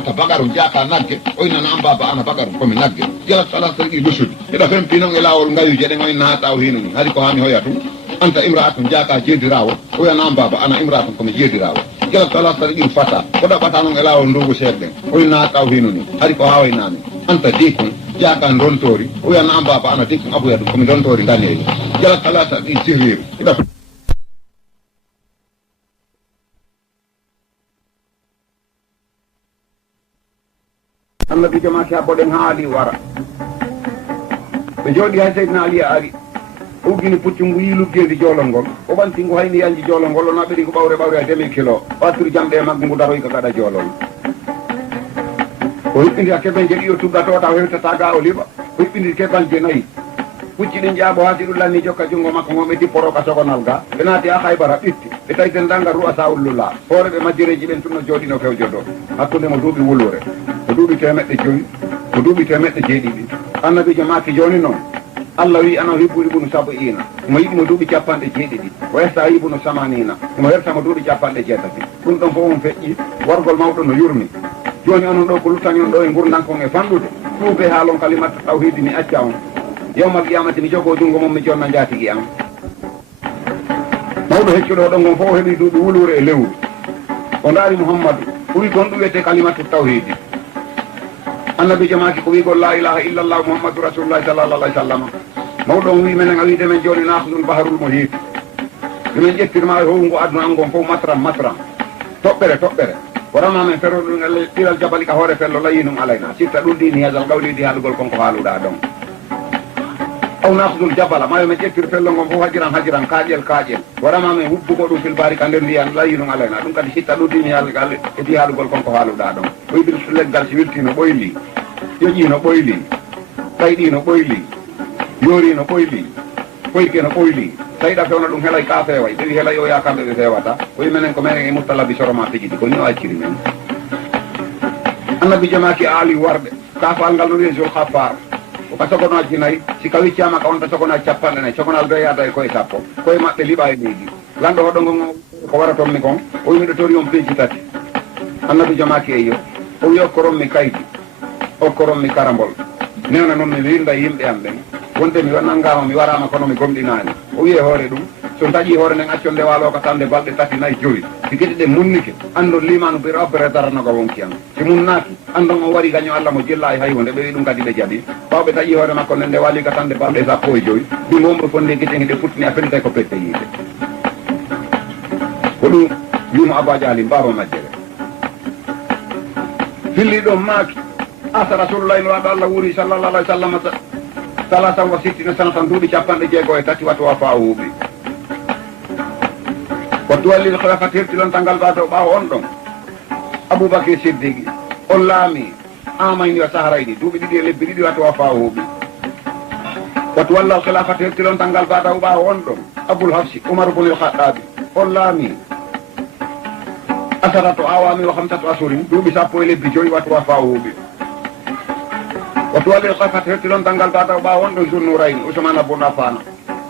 anta bagaru jaka nagge o ina na baba ana bagaru komi nagge jala sala sari lusudi ida fem pinon e lawol ngayu jede ngoy na taw hinu hadi ko hami hoyatu anta imra'atun jaka jedirawo o ya na baba ana imra'atun komi jedirawo jala sala sari fata ko da bata non e lawol ndugo sedde o ina taw hinu ni hadi ko haway nani anta dikun jaka ndontori o ya na baba ana dikun abu ya komi ndontori ndani jala sala sari sirriru ida annabi jama sa boden haali wara be jodi hay sayyidina ali ari ugini puccu ngu yilu geldi jolol ngol o banti ngu hayni yanji jolol ngol na bedi ko bawre demi kilo waturi jamde maggu ngu daroy ka gada jolol o hippindi akebe jedi yo tubda to taw hewtata ga o liba o hippindi keban je nayi pucci din jaabo hasidu lanni jokka jungo makko mo meddi poro ka sogonal ga benati a khaybara bitti e tay den danga ru asawulula hore be majjireji ben tunno jodi no few jodo hakkunde mo duubi wulure ko duubi temedde joyi ko duubi temedde jeedidi annabi jamaaki joni non Allah wi ana hibbu ibnu sab'ina mo yiɗi mo duubi cappanɗe jeeɗiɗi o esta ibnu samanina mo herta mo duubi cappanɗe jeetati ɗum ɗon fof on feƴƴi wargol mawɗo no yurmi joni onon ɗo ko luttani on ɗo e gurdankon e fanɗude ɗuuɓe haalon kalimatu tawhidi mi acca on yawmal qiyamati mi jogo jungo mom mi jonna jatigi am mawɗo heccuɗo ɗon gon fof heeɓi duuɓi wulure e lewru o ndaari mouhammadou ɓuri gon ɗum wiyete kalimatu tawhidi annabi jamaaki ko wigol la ilaha illallah muhammadou rasulullahi sallallah alih w sallam mawɗo on wi menen a wiide men joni nahdun baharul mo hiiti ɗumen ƴettirma e howngo aduna an gon fof matram toɓɓere warama men fero ɗum ɗiral jabali ka hoore fello layi num alayna sitta ɗum ɗini hasal gawlidi haalugol konko haaluɗa ɗon aw nahdul jabala mayo men ƴettir fello ngon fof hajiran kaaƴel warama men hubbugo ɗum fil bari ka nder ndiyan layi num alayna ɗum kadi sitta ɗum ɗini edi haalugol konko haaluɗa ɗon o yiɗir leggal si wiltino ɓoyli ƴoƴi no ɓoyli tayɗi no ɓoyli yoori no ɓoyli koyke no ɓoyli tawiɗa fewna ɗum helay ka feeway ɗewi helay o ya kamɓe ɓe feewata o wi menen ko menen e mustalabi soroma pijiɗi ko ni o acciri men annabi jamaaki aali warɓe kafal ngal no wiye jol haffar oka sogonaji nayyi sika wiccama ka wonta sogonaji capanɗe nayyi sogonal do yaada e koye sappo koye maɓɓe liɓa e leydi lanɗo hoɗo ngo ko waratonmi kon o wi miɗo tori on piiji tati annabi jamaaki e yo o wi okkorommi kaydi okkorommi karambol newna noon mi wirda yimɓe am ɓen wonde mi nangama mi warama kono mi gomɗinani o wiye hoore ɗum so taƴi hoore nden acconde waalo ka tande balɗe tati nayyi joyi si gueɗe ɗe munnike andon limanu bir obbere daranoga wonki an si munnaki andon on wari gaño Allah mo jilla e hay hunde ɓe wi ɗum kadi ɓe jaaɓi ɓawɓe taƴi hoore makko nden nde waali ka tande balɗe sappo e joyi ɗum wonɓe fonde gueɗe hiɗe futtini a fellitay ko pette yiide ko ɗum wimo abaji alim baba majjere filli ɗon maaki asa rasulullahi no waɗo Allah wuuri sallallah alih w sallam salatan wa sittina sanatan duuɓi capanɗe jeego e tati watu wa fa huuɓi wattu wallil khilafat hertilon tangal ɓato ɓaawo on ɗon aboubacry siddiqui on laami amayni wa saharayni duuɓi ɗiɗi e lebbi ɗiɗi watu wa fa huuɓi wattu wallal khilafat hertilon tangal ɓato ɓaawo on ɗon aboul hafsi oumar bunil khaɗɗaɓi on laami asarato awami wa hamsatu asurin duuɓi sappo e lebbi joyi watu wa fa huuɓi wattu wallil khilafat hertilon tangal ɓato ɓaawo on ɗon zurnurayni ousmane abou affana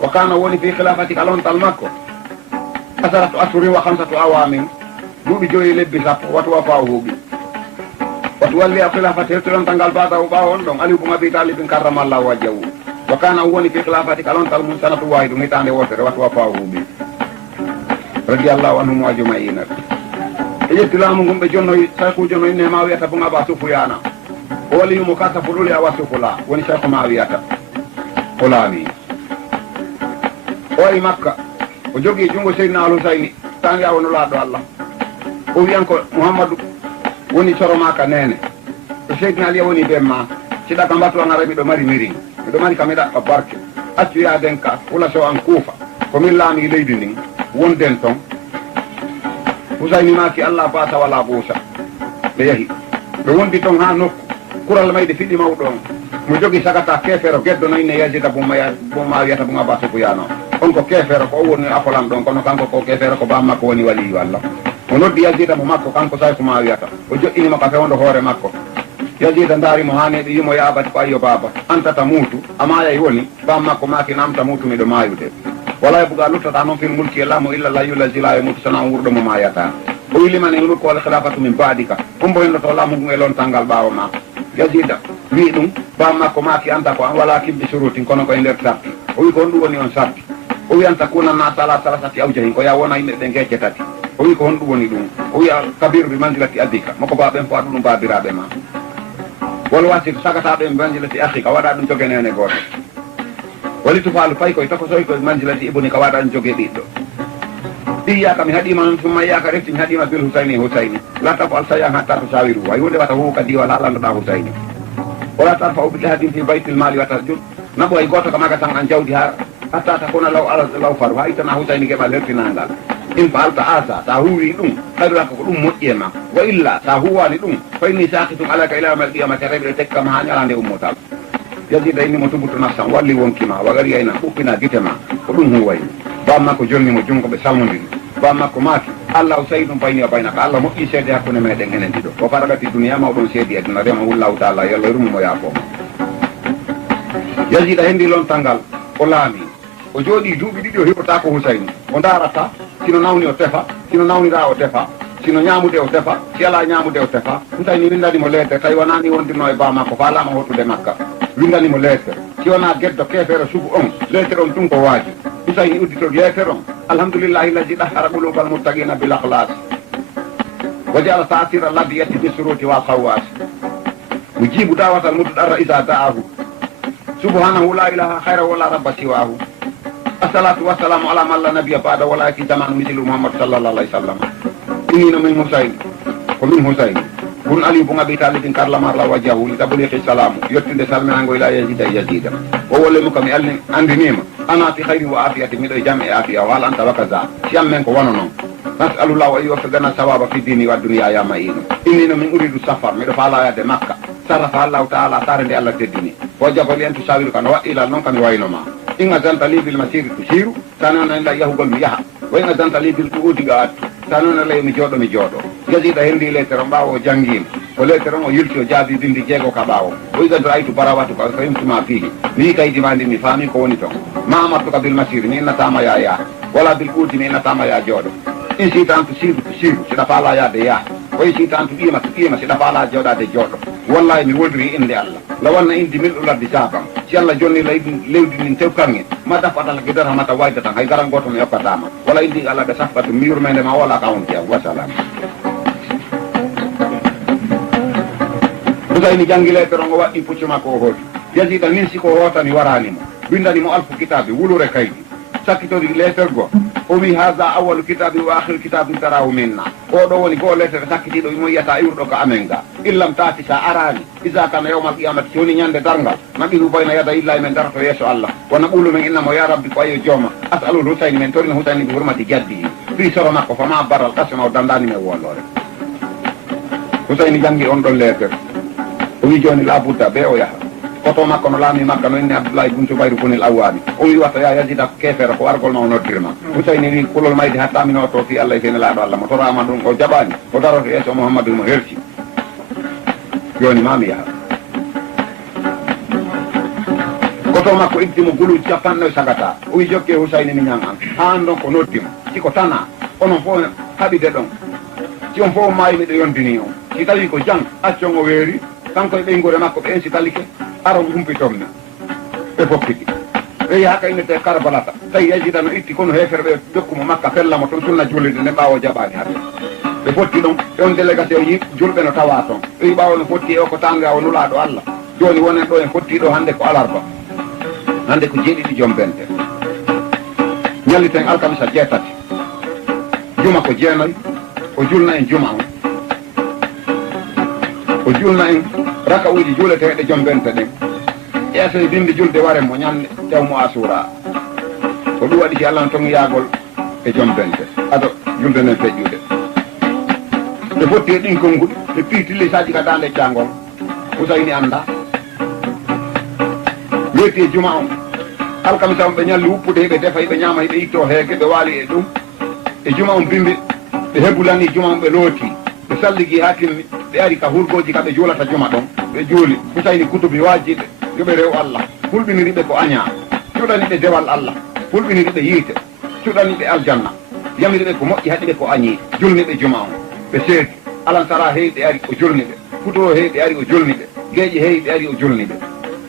wa kana woni fi khilafati kalontal makko asaratu asurin wa hamsatu awamin duuɓi joyi lebbi sappo watu wa fa huuɓi wattu walli a khilafati hertilon tangal ɓato ɓaawo on ɗon aliou bun abi talibin karramallahu wajjahu wa kana woni fi khilafati kalontal mum sanatu wahidu hitande wotere watu wa fa huuɓi radiallahu anhum ajmaina e ƴettilamu ngum ɓe jonnoyi saykujo no inne ma wiyata bun aba sufuyana o waliyumo kasa fuɗuli awa sufula woni sayko ma wiyata o laami o wayi makka o jogii junngo seydina al husayni tan yawono laaɗo Allah o wiyan ko mouhammadou woni soro maka nene e seydina aliya woni ɓen ma siɗa ka mbattu an ara miɗo mari mirin miɗo mari ka miɗaɓɓa barke accu yaaden ka hula so an kuufa komin laami leydi ndin wonden toon husayni maki Allah basa wala ɓuusa ɓe yahi ɓe wondi toon ha nokku kural mayde fiɗɗi mawɗo on mo jogi sagata kefero geddo no inne yasida buma wiyata buma ba sufuyano on ko kefero ko o woni afolam ɗon kono kanko ko kefero ko bam makko woni waliyu Allah o noddi yasida mo makko kanko sayko ma wiyata o joƴƴinimo ka fewndo hoore makko yasida daarimo ha neɗo yimo yaabati ko ayyo baba antata muutu amayay woni bam makko maki namta muutu miɗo mayude wala e buga luttata noon fil mulki e laamu illa la yullahi la yamutu sana on wurɗo mo mayata o wi liman en lurko wala khilafatu min ba'dika umbo en to lamu ngi lon tangal bawo ma Yazida wi dum ba makko maki anta ko wala kibbi surutin kono ko nder sarti o wi ko ndu woni on sarti o wi anta kuna na sala salasati awjahi ko ya wona inde de ngecce tati o wi ko hondu woni dum o wi kabir bi manzilati abika mako baben ko adun babirabe ma wala wasi sagata be manzilati akhika wada dum jogenene goto wali to falu fay ko to ko soy ko manzilati ibuni ka wada joge biddo diya kam hadima non summa ya ka refti hadima bil husaini la ta fal sayya hatta tusawiru wa yunde wata hu kadi wala la husaini wala ta fa bil hadin fi baitil mali wa tasjud nabo ay goto kama ka tan an jawdi ha hatta takuna law faru ha itana husaini ke bal hertinangal in falta asa ta huwi dum kadra ko dum mojjema wa illa ta huwani dum fa inni saqitum ala ka ila mal qiyamati rabbil tekka ma nyalande ummotal yazid ayni mo tubutu nafsan walli wonkima wagari ayna uppina gitema ko dum huway bamma ko jonni mo jungo be salmondiri bamma ko maki allah sayyidum bayni wa baynaka allah mo isede hakune meden enen dido ko faragati dunya ma don sedi aduna rema wallahu ta'ala yalla rumu mo yako yazid hendi lon tangal o laami o jodi duubi didi o hebota ko husaini o darata sino nawni o tefa sino nawnira o tefa sino ñamude o tefa si ala ñamude o tefa husaini windani mo leetere tawi wonani wondino e bama ko falama hottude makka windani mo leetere si wona geddo kefere sugu on leetere on tun ko waaji husaini uddito leetere on alhamdulillahi alladi dahara qulubal muttaqina bil ikhlas wa ja'ala ta'sira alladhi yati bi suruti wa khawas mujibu da'watal mudarra idha da'ahu subhanahu la ilaha khayra wa la rabba siwahu assalatu wassalamu ala man la nabiyya ba'da wa la zaman mithlu muhammad sallallahu alaihi wasallam inna min husayn ko min husayn bun ali bun abi talib karlamar la wajahu li tablighi salam yottinde salmenango ila yazida o wolle mo kam andinima ana fi khayri wa afiyati mi do jam'i afiya wala anta wakaza siam men ko wono non nas'alullahu an yuwaffiqana sawaba fi dini wa dunya ya ma'in inna min uridu safar mi do fala ya de makka sarafa allah ta'ala tarande allah teddini wajaba li antu sawiru kan wa ila non kan wayno ma inga zanta li bil masir tusiru tanana la yahugol mi yaha wa inga zanta li bil qu'udi gat tanana lay mi jodo yazida hendi letere bawo jangim o letere o yulti o jaabi dindi jeego ka bawo o iga raitu barawatu ka fahimtuma fihi ni kay dimandi mi fami ko woni ton ma amartuka bil masir ni natama ya wala bil qu'udi ni natama ya jodo in sitantu siru sida fala ya de ya way sitantu qima sida fala joda de jodo wallahi mi wodri inde allah la wanna indi mil uladdi sabam si allah jonni lewdi nin tew kange ma dafatal gidara mata wayda tan hay garan goto mi yokkatama wala indi allah be safatu mi yurmende ma wala ka on tiya wa salam Husaini jangi letere ngo waddi puccuma ko hoti yazida nin siko hotani warani mo bindani mo alfu kitabi wulure kaydi sakkitori letere go o wi hadha awwalu kitabi wa akhir kitabi tarahu minna o do woni go letere sakkitido mo yata iwdo ko amenga illam taati sa arani iza kana yawmal qiyamati joni nyande dargal nabiru bayna yada illa men darto yeso allah wa naqulu min inna ya rabbi ko ayo joma as'alu husaini men torina husaini bi hurmati jaddi fi soro makko fama baral qasma o dandani me wollore husaini jangi on don letere o wi joni la budda be o yaha koto makko no laami makka no inni abdoulaye bun subayru bunil awwani o wi wata ya yazida kefere ko argol ma o noddirma husaini wi kulol maydi hatta min oto fi allah fene laado allah mo torama dum o jabani o daroto yeso muhammadu mo herci joni mami yaha koto makko ittimo gulu capanno sagata o wi jokke husaini ni nyang an han don ko noddima siko tana onon fo habide don si on fo mayi mi do yondini on si tawi ko jang accon o weeri kanko e ɓeygore makko ɓe en si talike aron humpitomne ɓe fokkiti ɓe yaaka innete karbalata tawi yazida no itti kono hefere ɓe dokkumo makka fellamo toon sunna jullide nde ɓawo jaɓani hade ɓe fotti ɗon e on délégation yi julɓe no tawa toon ɓe wi ɓawo no fotti e o ko tanga o nulaɗo allah joni wonen ɗo en fotti ɗo hande ko alarba hande ko jeeɗiɗi joom bente ñalliten alkamisa jeetati juma ko jeenoy o julna en juma on o julna en raka uji juuleteɗe joom bente ɗen ƴeesoye dindi julde ware mo ñande tewmo asura ko ɗum waɗi si allah no ton yaagol e joom bente aɗo julde nden feƴƴude ɓe fotti e ɗin konguɗi ɓe piitilli saji ka dande cangol Husaini anda weeti e juma on alkamisa on ɓe ñalli wuppude ɓe defa ɓe ñama ɓe itto heeke ɓe waali e ɗum e juma on bimbi ɓe hebulani juma on ɓe looti ɓe salligi ha timmi ɓe ari ka hurgoji ka ɓe juulata juma ɗon ɓe juuli Husaini kutubi wajiɓe yoɓe rew allah hulɓiniriɓe ko aña cuɗaniɓe dewal allah hulɓiniriɓe yiite cuɗaniɓe aljanna yamiriɓe ko moƴƴi haɗiɓe ko añi julniɓe juma on ɓe seedi alansara heyɗe ari o julniɓe futuro heyɗe ari o julniɓe geeƴi heyɗe ari o julniɓe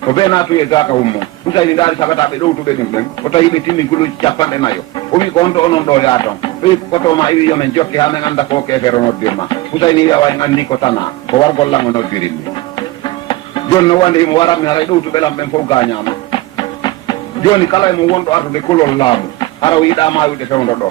ko be naatu e gaka hummo Usayni ndaari sagataɓe ɗowtuɓe ɗum ɓen o tawi ɓe timmi guluji 40 o wi ko on to onon ɗo yaa toon o wi kotoma iwi yomen jokki ha men anda ko kefere noddirma Usayni wi awa en andi ko tana ko wargol lan o noddirinmi joni no wonde himo waratmi haray ɗowtuɓe lam ɓen fof gañama joni kala emo wonɗo ardude kulol laamu ara o yiɗa mayude fewdo ɗo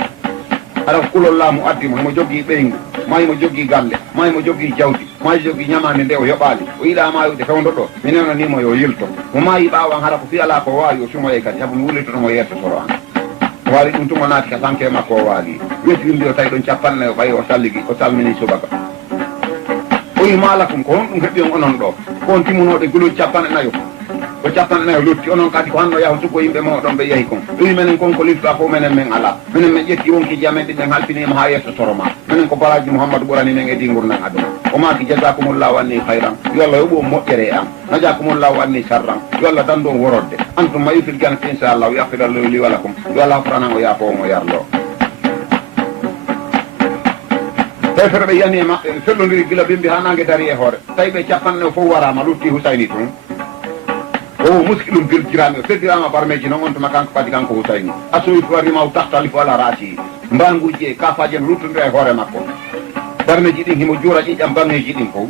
ara kulol laamu addimo himo jogui ɓeygu ma himo jogui galle ma himo jogui jawdi ma himo jogui ñamande nde o yoɓali o yiɗa mayude fewdo ɗo mi nenanimo yo yilto mo maayi ɓawan hara ko fi ala ko wawi o sumoye kadi saabu mi wullitotomo yesso soro an o waari ɗum tuma naati ka sanke makko o waali wettirindi o tawi ɗon 50 o ɓayi o salligi o salmini subaka o wi malakum ko honɗum heɓɓi on onon ɗo ko on timmunoɗe guluji 40 ko 40 lutti onon kadi ko hanno yaha sukko yimɓe moɗon ɓe yeehi kon ɗumi menen kon ko lifta fof menen men ala minen min ƴetti wonkiji amen ɗi ɓen halfinima ha yesso soroma minen ko baraji Mouhammadou ɓurani men e dingurnan aduna o maki jasakumullahu anni hayran yo Allah yoɓu moƴƴere am najakumullahu anni sarran yo Allah dandu on worodde antum ma yufil janat inchallah yahfirallahu li walakum yo Allah hafranan o yaafo omo yarlo fefere ɓe yani e maɓɓe ɓe fellodiri gila bimbi ha nangue dari e hoore tawi ɓe 50 fof warama lutti Husayni tun o muskilum dirjirami o feddirama barmeji noon on tuma kanko kadi kanko Husayni asoyi fo warima o tahtali fo ala raasi mbanguji e kafaji en luttodira e hoore makko barmeji ɗin himo juura ƴiƴam bangeji ɗin fof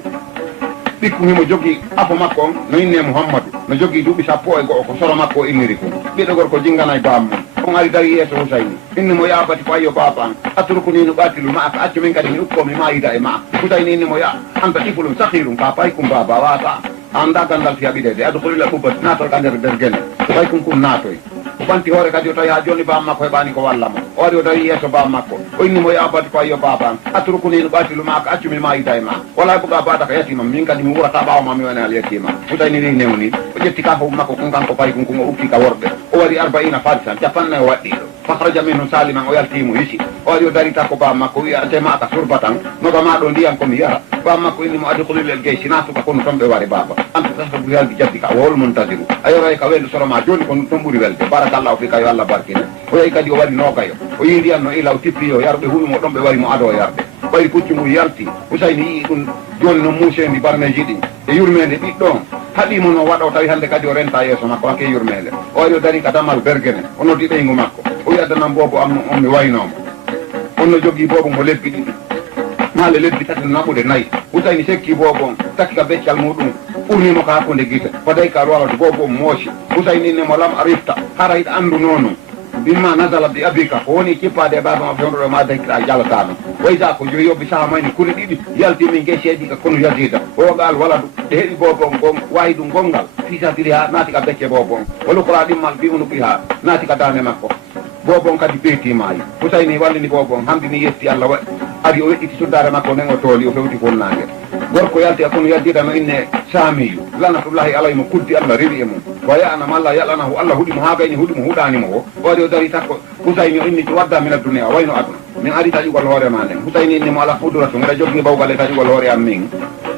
ɓikkum himo jogui afo makko on no inne Mouhammadou no jogui duuɓi 10 ko soro makko o inniri kum ɓiɗɗo gorko jinggana e bamum on ari dari yeeso Husayni inni mo yaabati ko ayyo baba an atturukuni no ɓatilu ma ka accu min kadi mi ukkomi mayida e ma Husayni inni mo ya anta ɗifulum sahirum ka pay kum baba wata anda gandal fiyaɓidede adkhulil ɓuɓat natol ka nder dergene pay kum kum natoy o ɓanti hoore kadi o tawi ha joni bam makko heɓani ko wallamo o ari o dari yeeso bam makko o inni mo yaabati ko ayyo baba an atturukuni no ɓatilu ma ka accu mi mayida e ma wala buga bada ka yatima min kadi mi wurata ɓawma mi wona al yatima Husayni ni newni o ƴetti ka fof makko kun kanko pay kun o ukki ka worɓe o wari 40 farisan 50 o waɗɗiɗo fahraja minhu saliman o yaltimo hisi o ari o darita ko bam makko wiya tema ka surbatan noga ma ɗo ndiyam komi yara bam makko inni mo adkhulil gay sina suka kono toon ɓe wari baba anta tasadu yaldi jaddi ka wol muntadiru a yoray ka wendu soroma joni ko toon ɓuuri welde barakallahu fika yo Allah barkine o yehi kadi o waɗi nogayo o yi ndiyan no ila o tippi o yarɓe huuɓimo ɗon ɓe wari mo ado yarde ɓayri puccu ngu yalti Husayni yii ɗum joni no muusendi barmeji ɗin e yurmede ɓiɗɗon haɗimo no waɗa o tawi hande kadi o renta yeeso makko hakke yurmede o ari o dari ka damal bergene o noddi ɓeygu makko o wi addanan bobo am on mi waynoma on no jogui bobo mo lebbi ɗiɗi maale lebbi tati no naɓude 4 Husayni sekki bobo on takki ka beccal muɗum ɓurnimo ko hakkude guite faday ka walade bobo on moosi Husayni inni mo lam arifta hara hiɗa andu noonu bimma nasala bi abika ko woni cippade e baba ma fewdoɗo ma dañkita jalatano waysa ko yoɓi saaha mayni kuli ɗiɗi yalti min gueseeɗi ka kono yasida o gal wala du ɗe heeɓi bobon gon wawi ɗum gongal fisatiri ha naati ka becce bobon wala kola ɗimmal mbimunuɓi ha naati ka dande makko bobon kadi peetimayi Husayni wallini bobon hamdini yetti Allah waɗi ari o weɗɗiti suddare makko nden o tooli o fewti fonnage gorko yalti kono yaddida no inne Samiyu lanatullahi alayhi mo kuddi Allah rewi e mum wa ya'nam Allah yalanahu Allah huɗimo ha gayni huɗimo huɗanimo o o ari o dari takko Husayni o inni wadda min addunia wayno aduna min ari taƴugol hoorema nden Husayni inni mo ala qudratu mbiɗa jogui bawgal e taƴugol hoore am min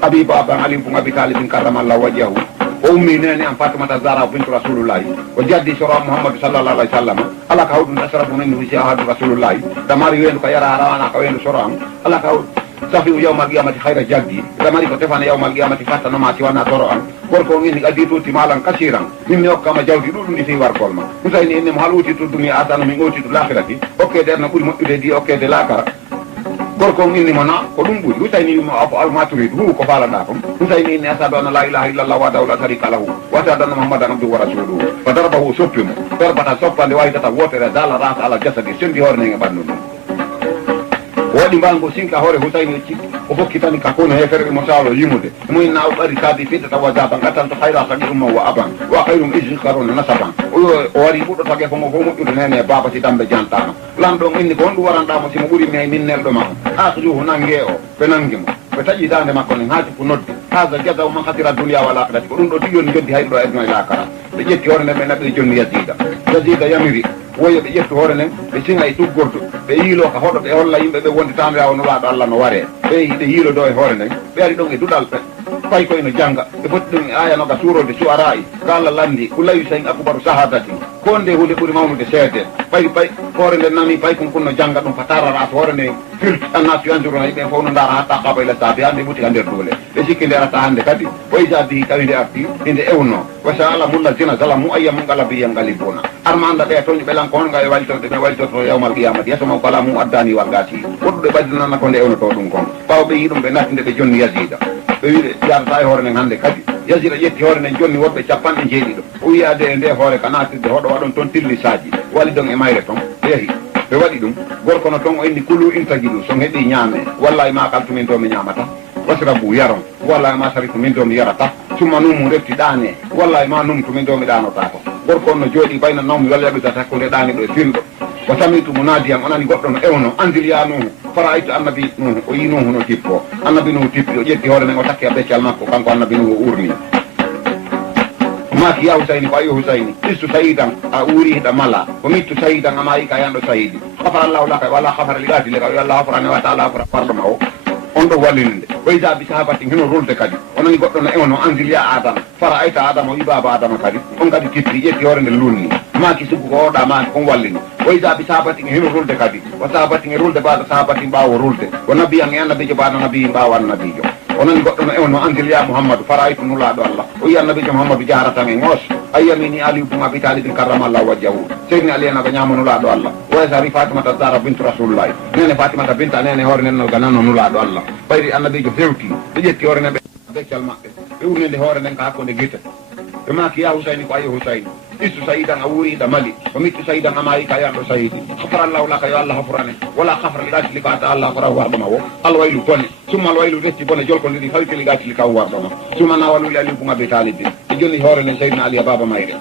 Habiba aban Ali bun Abi Talibin karramallahu wajhahu o ummi nene am Fatimata Zahra bintu Rasulullahi o jaddi soro Mouhammadou sallallahu alayhi wa sallam ala ka hawɗum asrabu min fi ahadu Rasulullahi damari wendu ka yara rawana ka wendu soro am ala ka safiu yawmal qiyamati hayra jaddi damari ko tefana yawmal qiyamati fattanoma siwana soro am gorko on inni addi tuuti malan kasiran min mi hokkama jawdi ɗuɗum ɗi fi warkol ma Husayni inni mo hal utitu dunia asano min otitu lakirati okkede no ɓuuri moƴƴude di okkede lakara gorko on inni mo na ko ɗum ɓuuri Husayni inni mo afo almaturidu hu ko falaɗa kom Husayni inni asadu anna la ilaha illallah wahdahu la sharika lahu wa ashhadu anna muhammadan abduhu wa rasuluhu fa darabahu soppimo darbata soppande waydata wotere dala rasa ala jasadi sendi hoornege ɓandu ɗum waɗi mbango sinka hoore Husayni cikki o hokkitani ka kono hefere mo sawlo yimude mo inna o ɓari kadi fiɗata wa jaban gattanto hayra sagi umma wa aban wa hayrum iskaruna nasaban o wari ɓuɗɗo tage fomo fo moƴƴude nene e babati dambe jantama lamɗon inni ko honɗum waranɗamo simo ɓuuri mi hay min nelɗo ma asujuhu nangue o ɓe nangguimo ɓe taƴi dande makko nen haati ko noddi haga jadaw man hatira duniya wa lakirati ko ɗum ɗo tigoni joddi hayɗo e aduna e lakara ɓe ƴetti hoore nden ɓe naɓɓi jonni Yazida yamiri woyo ɓe ƴettu hoore nden ɓe singa e tuggordu ɓe yiilo ka hoɗo ɓe holla yimɓe ɓe wonde tamirawo no laaɗo Allah no ware ɓe yiilo ɗo e hoore nden ɓe ari ɗon e duɗal ɓe fay koyno jangga ɓe foti ɗum e aya noga suurode su'ara'i ko Allah landi ko lawi sayin akbaru sahadati konde hunde ɓuri mawnude seede ɓay hoore nde nami ɓay kon kunno jangga ɗum fa tarara to hoore nde firte annasu yanjuruna yimɓe fof no ndara hatta qabayla saabi hande ɓuti ka nder duule ɓe sikki nde arata hande kadi o isadi tawi nde arti inde ewno wa sa ala mulla zina zala mu ayyam ngala biya ngalibuna arma anda ɓe toñi ɓelan ko honga e walitoɗe ɓe walitoto yawmal qiyamati yeso maw kala mum addani wargati woɗɗuɗe ɓaddinana ko nde ewnoto ɗum kon ɓaw ɓe yiɗum ɓe nattinde ɓe jonni yasida ɓe wiide yarata e hoore nden hande kadi yasida ƴetti hoore nden jonni woɗɓe capanɗe jeeɗiɗo o wiyade e nde hoore ka natirde hoɗo waɗon toon tillisaji wali don e mayre toon yeehi ɓe waɗi ɗum gorko no toon o inni kulu intagi ɗum son heeɓi ñaame walla e ma kaltumin to mi ñamata wasrabu yaron walla e ma saritu min do mi yarata summa numu refti ɗaane walla e ma num to min do mi ɗanotako gorko on no jooɗi bayna nawmi walla yaɓitata hakkude ɗaani ɗo e finɗo o tamitu mo naadiyam onani goɗɗo no ewno andil ya nuhu fara aytu annabi nuhu o yi nuhu no tippo annabi nuhu tippi o ƴetti hoore nden o takki a ɓeccal makko kanko annabi nuhu urni maki ya husayni ko ayi husayni istu sayidan a uri hiɗa mala ko mittu sayidan ama yi ka yanɗo sayidi hafara allahu laka wala hafara liɗati le ka yo allah hafarane wa taala hafara farɗo ma o on ɗo wallinide waysa bi sahabati hino rulde kadi onani goɗɗo no ewno andil ya adama fara ayta adama o wi baba adama kadi on kadi tippi ƴetti hoore nde lunni maki suggu ko oɗa maki on wallini waysa bi sahabati hino rulde kadi o sahabati e rulde baɗo sahabati mbawo rulde ko nabiyan e annabijo baɗo nabiyi mbawo annabijo onani goɗɗo no ewno andil ya mouhammadou fara aytu nulaɗo allah o wi annabijo mouhammadou jaratan e ngoos ayyamini aliyu bum abi talibin karramallahu wajhahu seyni ali en ako ñama nulaɗo allah waysari fatimata zara bintu rasulullahi nene fatimata binta nene hoore nen no gananno nulaɗo allah ɓayri annabijo fewti ɓe ƴetti hoore nen ɓe beccal maɓɓe ɓe urnide hoore nden ko hakkude guite ɓe maki ya husayni ko ayi husayni istu sayidan a wuriɗa mali o mittu sayidan amayi ka yanɗo sayidi hafarallahu laka yo allah hafurane wala hafra liɗatili ko ata allah hafara warɗoma wo alwaylu bone summa alwaylu resti bone jolkodiri fawti ligatili kaw warɗoma summa na waluli ali bum abi talibin e jonni hoore nden seydina ali a baba mayre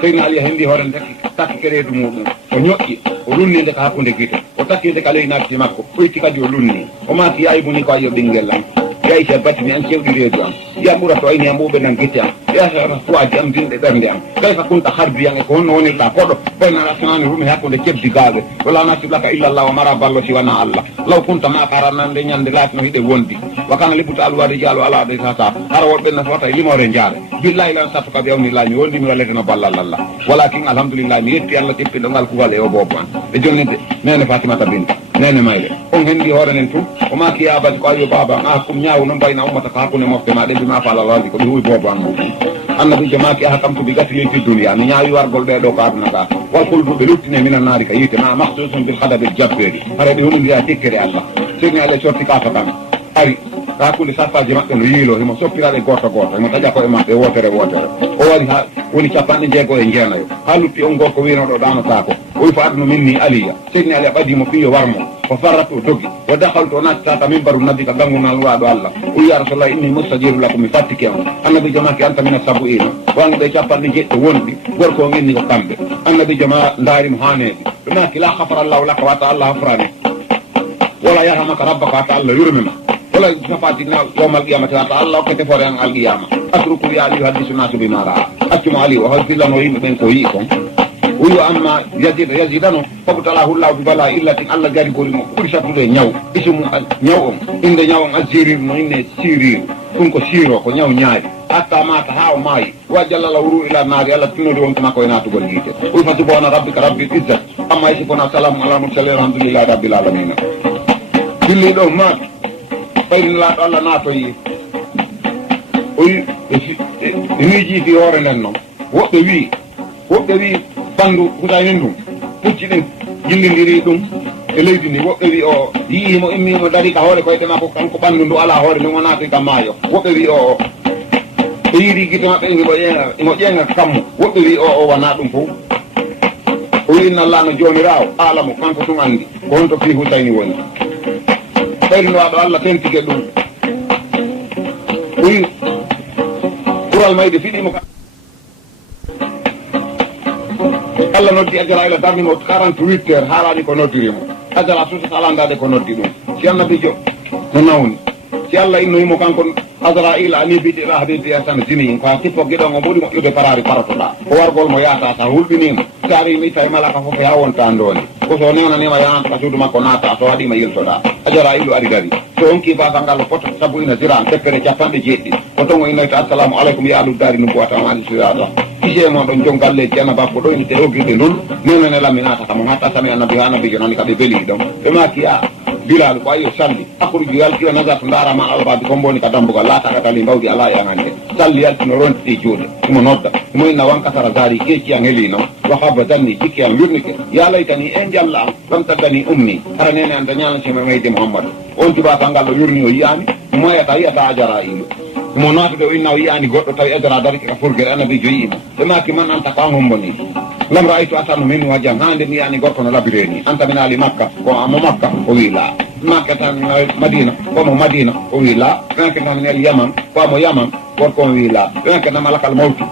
seydina ali a hendi hoore nden takki kereedu muɗum o ñoƴƴi o lunnide ko hakkude guite o takkide ka ley natti makko ɓoyti kadi o lunni o maki yayi buni ko ayo ɓinguel am yayi se battimi an cewɗi reedu am yiyam ɓura to ayni am ɓuɓe nan guite am yata poaji am dinɗe ɓernde am kayfa kunta harbiyan e ko honno wonirɗa koɗo baynana asnani rumi hakkude cebdi gaaɓe wala nasiblaka illallah wa mara ballo siwana allah law kunta ma karanande ñande laatino hiɗe wondi wakana libuta alwadi jaalo ala de sasa hara woɗɓe no fota e limore jaare billahi lan sattu ka ɓewnillahi mi wondi mi walleteno ballal allah walakin alhamdulillah mi yetti allah teppiɗo ngal kugal e o bobo an e jonnide nene fatimata binta nene mayre on hendi hoore nen tun o maki yabati ko awiyo baba a hakkum ñaawu noon mbayna ummata ko hakkude mofte ma ɗeɓi ma faala waldi ko ɗi huwi bobo an mum annabijo maki aha kam to bi gatilin fi duniya mi ñaawi wargol ɓeɗo ko aduna ka walkulduɓe luttine minan naari ka yiite ma mahsusum bil hadabil jabbeɗi hara ɗi honodiya tekkere allah sirni allah sorti kafa kan ari hakkude safaji maɓɓe no yiilo himo soppiraɗe goto goto himo taƴa koye maɓɓe wotere wotere o wari ha woni capanɗe jeego e jeenayo ha lutti on gorko winoɗo ɗanotako o wi fo adno minni aliya seyni ali a ɓadimo ɓiyo warmo o farrat o dogi o dahaltu o nattata mimbaru nabi ka gangunal waɗo allah o wi ya rasulallah inni mustajiru lakum mi fattike on annabijo ma ki anta mina sabu ino wangi ɓe capanɗe jeɗɗo wonɗi gorko o inni ko kamɓe annabijo ma daarimo haneɗi ɓe maki la hafara allahu laka wata allah hafrani wala yarhamaka rabbaka wata allah yurmima wala safatina yawmal qiyamati wata allah okkete fore an alqiyama atruku ya aliyu haddisu nasu bima raa accuma aliyu o hasilano yimɓe ɓen ko yii kon wuyo amma yasidano fobtalahu llahu bi bala illatin allah gari golimo ɓuuri sattude ñaw isumu ñaw on inde ñaw on asiriru no inne siriru ɗum ko siro ko ñaw ñaari hatta mata ha o maayi wa jallala wuru ila naari allah tinnode wonko makko e natugol yiite ɓuy fa subhana rabbika rabbil izzat amma yasifuna salamu ala mursalin alhamdulillahi rabbil alamina dilliɗo ma ɓayrini laaɗo allah naatoyi o wi miiji fi hoore nden noon woɓɓe wi ɓanndu hutaynin ɗum pucci ɗin jillidiri ɗum e leydi ndi woɓɓe wi o yiimo immimo dari ka hoore koyɗe makko kanko ɓanndu ndu ala hoore nde o naati ka maayo woɓɓe wi o yiri gite maɓɓe imo ƴeenga kammo woɓɓe wi o wona ɗum fof o wi inna allah no joomirawo alamo kanko tun anndi ko honto fi hutayni woni ɓayrinowaɗo allah tentike ɗum o wi ɓural mayde fiɗimo allah noddi ajara ila darnimo 48 heures haalani ko noddirimo ajara susat alandade ko noddi ɗum si annabijo no nawni si allah innoyimo kanko azraila ani biɗi ila habibti tan sini ko tippo gueɗon o ɓuuri moƴƴude parari parotoɗa o wargol mo yaata sa hulɓinima si arimi tawi malaka foof ha wonta ndoni ko so newnanima yanata ka suudu makko naata so waɗima yiltoɗa ajara illu ari dari so onki basal ngal poto sabu ina siran teppere capanɗe jeeɗɗi o tongo innoyta assalamu aleykum ya aluddari no mbuwatama ali sirata ise mo don jongalle ci anaba ko do ni te o gide non nena ne laminata kam hatta sami annabi jonan ka be beli don e ma kiya bilal ko ayo salli akuru bilal ki naga to ndara ma alba ko mboni ka dambuga lata ka tali mbawdi ala ya ngande salli yal no ron ti jude mo nodda mo na wanka tara zari ke ci angeli no wa khabatanni dikki am yurnike ya laytani en jalla lam tadani ummi ara nene anda nyala ci mayde muhammad on tuba tangal yurni o yami mo ya ta ajara ilu mo naata do inna yani goddo tawi adara dari ka furgere annabi joyi e ma ki man anta ka ngomboni lam ra'aytu asanu min wajhan hande mi yani gorko no labireni anta min ali makka ko amo makka o wila makka tan madina ko mo madina o wila ranke tan min yaman ko mo yaman gorko o wila ranke na malakal mawti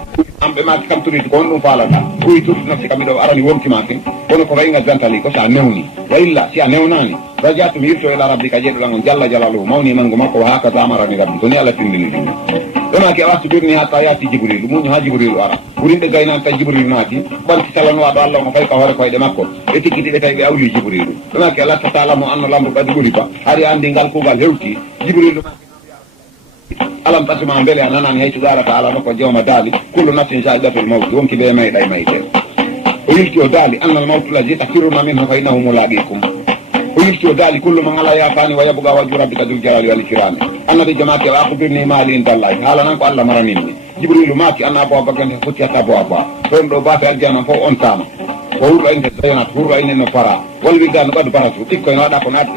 ambe ma kam turi ko on faala da kuy tut na si kamido arani wonti makin kono ko rayga jantali ko sa newni wa illa si a newnani rajatu mirto ila rabbika jalla jalla jalaluhu mawni mango makko haka amarani rabbi doni ala tindini dama ke wasu birni hatta yati jibril mun ha jibril ara burinde gayna ta jibril naati banti talan wa do allah mo fay ka hore koyde makko e tikiti de tay be awli jibril dama ke allah ta'ala mo anno lambu kadi buri ba hari andi ngal kugal hewti jibril alam tasma mbele anana hay tudara ta'ala no ko jawma dali kullu nafsin sa'idatul maut wonki be may day mayte o yilti o dali anna al maut ladhi takiruna minhu fa innahu mulaqikum o yilti o dali kullu man ala yafani wa yabqa wajhu rabbika dhul jalali wal ikram annabi jamaati wa akhbirni ma li indallahi hala nan ko allah maranini jibrilu maaki anna bo bagande futiyata bo aba ton do bafe aljana fo on tama o wuro inde dayonat wuro inde no para wal wi gan badu baratu tikko no wada ko naati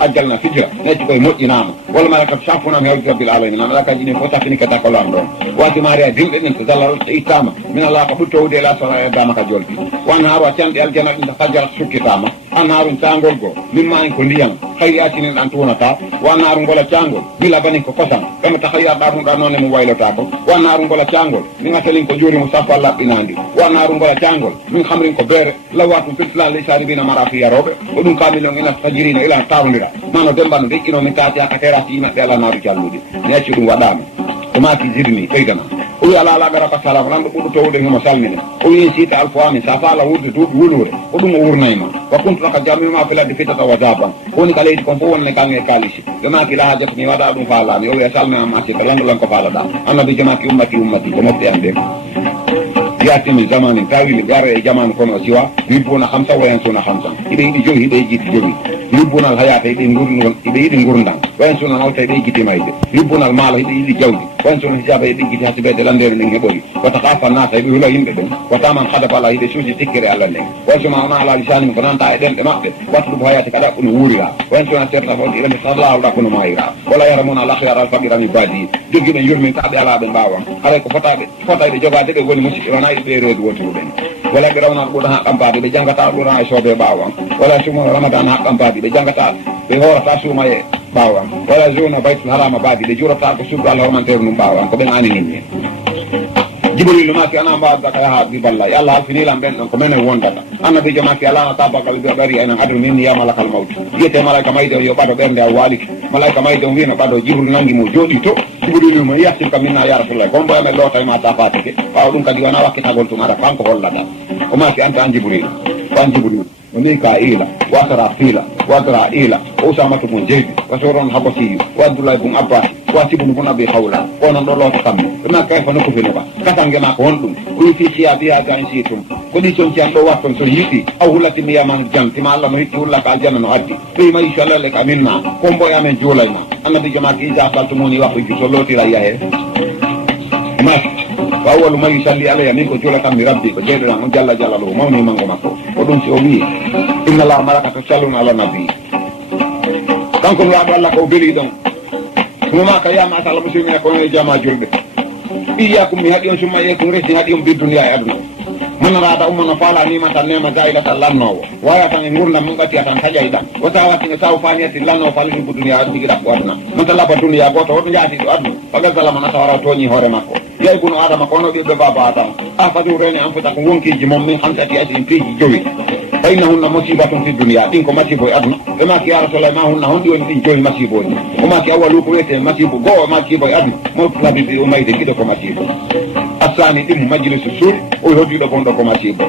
aljalna fijra netti koy moƴƴinama wala malaka shafuna mi hawji rabbil alamin an laka jini ko takini kata ko lan don wati maria dimbe nin ko dalal itama min allah ko butowde la sala e dama ka jolti wan haro tande aljana inda fajara sukkitama an harun tangol go mimma en ko ndiyam hayyatinen an tunata wan haru ngola tangol bila bani ko kosam kama tahayya darun da non mu waylota ko wan haru ngola tangol min ngatelin ko jori mu safa allah inandi wan haru ngola tangol min khamrin ko bere lawatu fitla li saribina marafi yarobe o dum kamilon ina tajirina ila tawndira mano dembano dekkino min taati akatera tima de ala naru jallude necci dum wadama ko maki jirni taydana o wi ala ala gara ka salam nan do budu tawde himo salmina o wi sita alfami safa la wudu dubi wulure o dum wurnayma wa kuntu laka jamima fil adi fitata wa jaban woni kala idi kon fo wonne kange kalisi de maki la hajat ni wada dum falani o wi salmina ma ci ko lan ko fala da annabi jamaki ummati ko mabbe ande yati min zamanin tawili gara e zaman kono siwa ribuna khamsa wa yansuna khamsa ibe idi jogi ibe jiti jogi ribuna al hayata ibe ngurnu ibe idi ngurndam wa yansuna nawta ibe jiti mayde ribuna al mala ibe idi jawdi wa yansuna hijaba ibe jiti hasibe de landere ning hebori wa taqafa nasa ibe hula yimbe dum wa taman khadaba ala ibe suji tikkere alla ning wa jama ona ala lisani ko nanta e den de mabbe watu bu hayata kada ko wuriga wa yansuna serta fo ile sallallahu da kono mayra wala yaramuna al akhyar al faqirani badi jogi be yurmi tabe ala be bawa ala ko fotaade jogade be woni musidona be rodu wotu ben wala be rawna ko da kampade be jangata do ran sobe bawa wala sumo ramadan ha kampade be jangata be horata suma e bawa wala zona baitul harama badi be jurata ko subba Allah man ternu bawa ko ben ani ni jibril ma ki ana ba da ka bi wallahi Allah fini lam ben ko men wondata annabi jama ki Allah ta ba gal bari ana adu ni ya malakal maut yete malaka maydo yo bado bende walik malaka maydo wino bado jibril nangi mo jodi to jibril mo yatti kam minna ya rasulullah gombo am lota ma ta fatike fa dum kadi wana wakita gol tumara kanko hollata o ma ki anta jibril وميكائيل وإسرافيل وإسرائيل وأسامة بن زيد وسورون الحبشي وعبد الله بن عباس واسب بن أبي خولة ونندلو تكمل كما كيف نكفي نبا كتان جما كوندم ويتي سيابيا جانسيتم كودي سونتيان دو واتون سويتي أو لكن يا من جان تما الله نهيك ولا كالجنة نهدي فيما يشاء لك أميننا كومبو يا من جولايما أنا بجماعة إذا قلتموني وقت جسولوتي رأيه ماشي فأول ما يصلي عليه منكم جولة من ربي فجيرنا من جل جلاله موني من غمكو ودون سيومي إن الله ملكة تصلون على النبي كانكم لا الله كوبيلي دون وما كيا ما تعلم مسلمين كون جماعة جلبة إياكم يهديون ثم إياكم ريسي هديون بالدنيا أبدا من راد أمنا فعلا نيمة نيمة جائلة لنو ويا تنغورنا من قتيا تنحجايدا وتاواتنا ساوفانية لنو فالجو بالدنيا أدنى كده قواتنا من تلابا الدنيا قوتا ورنجاتي أدنى فقال لما نتوارا توني هوري مكو يا ابن آدم كونو بي بابا آدم أفادوا ريني أنفتكم وونكي جمم من 5 أشهر فيه جوي فإنهن مصيبة في الدنيا تنكم مصيبة أدنى وما كي يا رسول الله ما هن دون جوي مصيبة وما كي أول لوكويته مصيبة جو مصيبة أدنى مطلب بي أميد كده مصيبة الثاني تم مجلس السور ويهدي لكم مصيبة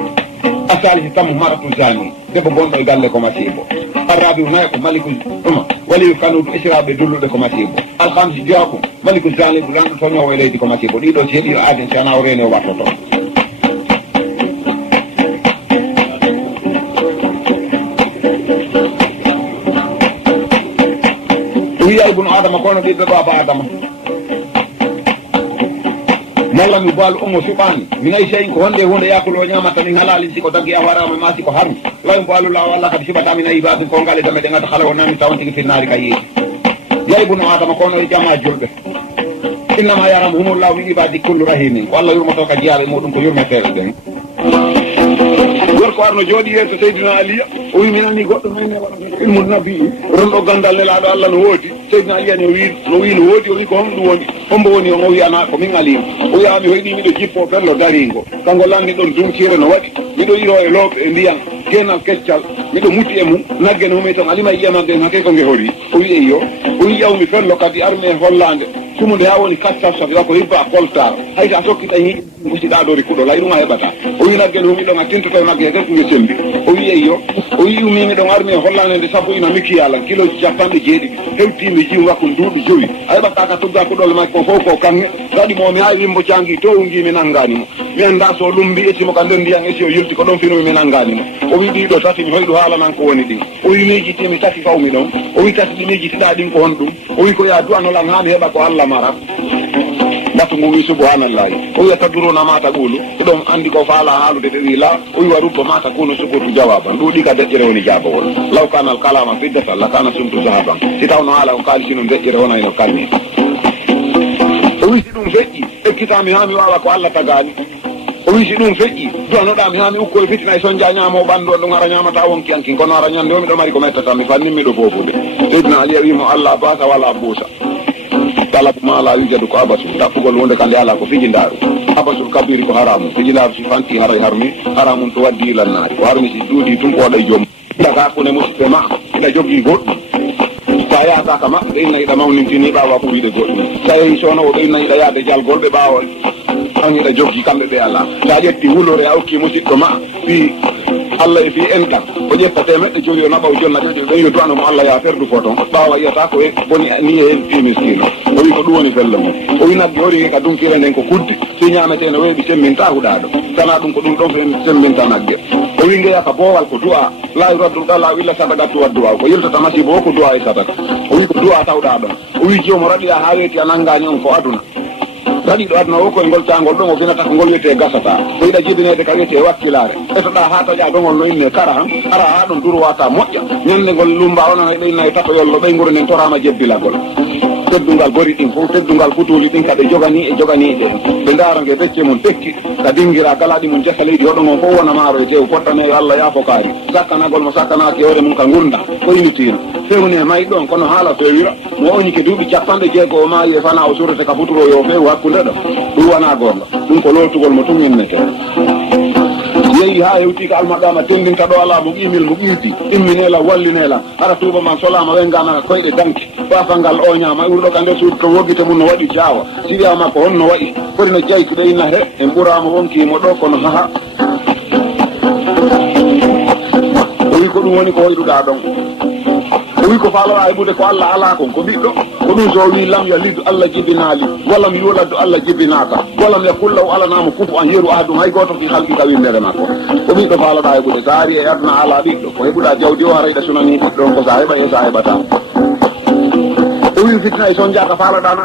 الثالث تم مرة ثاني دبو بوندو يقال لكم مصيبة الرابع نايكم ملك الأمة ولي كانوا إسراء بدلو لكم مصيبة الخامس جاكم ملك الثاني بلان سنة وإليه لكم مصيبة ليدو سيدي آدن سنة وريني وبطلتو adama kono ɓiɓɓe baba adama malla mi baalu omo suɓani mi nayi seyin ko wonde hunde yakulo ñamata min halali siko daggi a warama ma siko harum lawi baalu law allah kadi siɓata mi nayi babin ko ngale dame ɗe gata hala o nami tawan tigi finnari ka yeeɗi yayi buno adama kono e jama julɓe innama yaram humullahu min ibadi kullu rahimin ko allah yurmoto ka jiyaɓe muɗum ko yurmeteɓe ɓen gorko arno jooɗi yeeso seydina aliya o wi mi nani goɗɗo men ilmu nabi ronɗo gandal nelaɗo allah no woodi seydina aliya no wi no woodi o wi ko homɗum woni hombo woni on o wiyana ko min alima o wiyami hoyɗi miɗo jippo pello daringo kanko lanni ɗon dumtire no waɗi miɗo iro e loope e ndiyam genal keccal miɗo muti e mum nagge no humi toon alima yiyamagge hake ko nge hori o wi e yo o wi ƴawmi pello kadi armi e hollande tumude ha woni 4 ko hibba koltar hayta a sokkita hi gusiɗa ɗori kuɗo lay ɗum a heɓata o wi nagge no humi ɗon a tintoto nagge he ɗum yo sembi o wi e yo o wi umimi ɗon armi e hollande nde sappo ina mikkiyalan kiloji 90 hewtimi jim wakko duuɓi joyi a heɓata ka tugga kuɗol makko fof ko kange gaɗi momi ha wimbo cangi to ungimi nangganimo mi anda so lumbi essimo ka nder ndiyan essi o yulti ko ɗon finomi mi nangganimo o wi ɗiɗo tati mi hoyɗu haalanan ko woni ɗin o wi mijitimi tati fawmi ɗon o wi tati ɗi mijitiɗa ɗin ko hon ɗum o wi ko ya du'anolan hani heɓa ko allah mara batu ngu wi subhanallahi o wiya taduruna mata ɓuulu eɗon andi ko faala haalude ɗe wi la o wi wa rubba mata kuno sukutu jawaba nduɗi ka deƴƴere woni jabowol law kana al kalama fiddatan la kana sumtu zahaban si tawno haala o kaali sino deƴƴere wona eno kalmi o wi si ɗum feƴƴi ekkitami ha mi wawa ko allah tagani o wi si ɗum feƴƴi duwanoɗami ha mi ukko e fitina e sonja ñamo ɓandu on ɗum ara ñamata wonki ankin kono ara ñande o miɗo mari ko mettata mi fanninmiɗo fofude seydina aliya wimo allah basa wala buusa talabu ma la yujadu ko abasul tappugol wonde kandi ala ko fijindaru abasul kabiri ko haramu fijindaru si fanti haray harmi haramun to waddi ilannari ko harmi si duuɗi tun ko waɗa joom daga kone musidɓe ma ina jogui goɗɗum sa yahata ka maɓɓe ɓe inna yiɗa mawnintini ɓawa ɓuriɗe goɗɗum sa yehi sowno o ɓe inna yiɗa yaade jalgol ɓe ɓawa an yiɗa joggi kamɓe ɓe ala sa ƴetti wulore a hokki musidɗo ma fi allah e fi enɗam o ƴetta temeɗɗe joyi o naɓa o jonna ɗeɗe ɓe yo duwanomo allah ya ferdu ko toon ɓawa yiyata ko e boni ni e hen fi miskino o wi ko ɗum woni fella mum o wi nagge hori ka dumtire nden ko kuddi si ñamete no weeɓi semminta huɗaɗo sana ɗum ko ɗum ɗon semminta nagge o wi ngeya ka boowal ko du'a la yuraddu ɗala illa sadaqatu wa du'a ko yiltata masibo o ko du'a e sadaka o wi ko du'a tawɗa ɗon o wi jomo raɗiya ha weeti a nanggani on ko aduna raɗiɗo aduna o koye ngol cangol ɗon o finata ko ngol wiyete gasata ko yiɗa jibinede ka wiyete wakkilare etoɗa ha toƴa ɗongol no inne kara han ara ha ɗon durowata moƴƴa ñande ngol lumba onon ɗo inna e tatoyollo ɓeyguru nden torama jebbilagol teddungal gori ɗin fof teddungal futuli ɗin kaɓe jogani e joganiɗe ɓe darange becce mum tekki ka dinguira galaɗi mum jessa leydi hoɗo gon fof wona maaro e tew pottane yo allah yaafokari sakkanagol mo sakkanaki hoore mum ka gurda ko inutino fewni e mayi ɗon kono haala fewira mo oñike duuɓi 50 o maayi e fana o surete ka futuro yo few hakkude ɗo ɗum wona gonga ɗum ko lootugol mo tuminnete yeehi ha hewti ko almaɗama tendinta ɗo ala mo qimil mo ɓiiti imminela wallinela ara tuuba ma solama wenganaka koyɗe danke bafangal oñama ɓurɗo ka nder suudu to woggite mum no waɗi jawa si wiya makko honno waɗi foti no jaytuɗo inna he en ɓurama wonkimo ɗo kono haha o wi ko ɗum woni ko hoyɗuɗa ɗon o wi ko faaloɗa heɓude ko allah ala kon ko ɓiɗɗo ko ɗum so wi lam yalidu allah jibinali walam yuladdu allah jibinaka walam yakullahu alanamo kufu an yeeru ahadum hay goto ki halqi ka windere makko ko ɓiɗɗo faaloɗa heɓude sa ari e aduna ala ɓiɗɗo ko heɓuɗa jawdi o harayɗa sunani ɓiɗɗon ko sa heɓa e sa heɓata o wi fitina e son jaka faaloɗa na